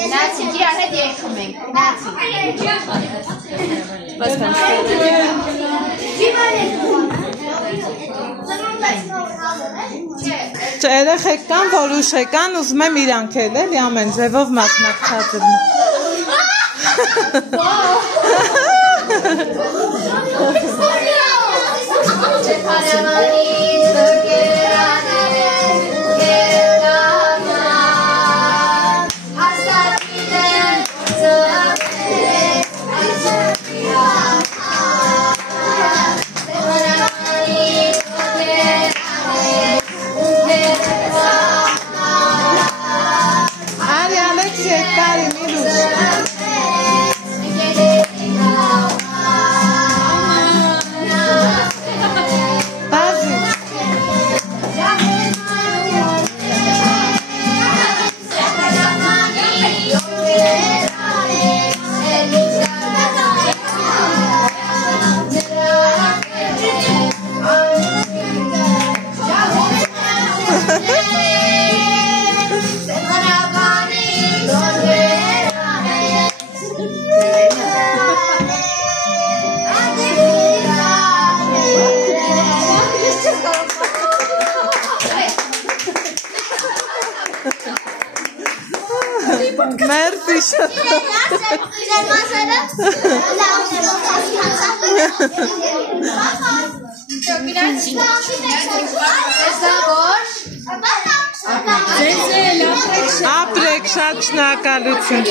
Գնացի իրար հետ երգում ենք, գնացի։ Երեխեք կան, որ ուշեկան, ուզում եմ իրանք էլ էլի ամեն ձևով մասնակցածը։ Մերպիշը ապրեք շատ շնորհակալություն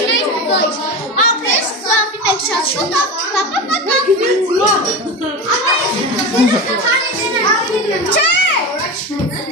ապրեք շատ շնորհակալություն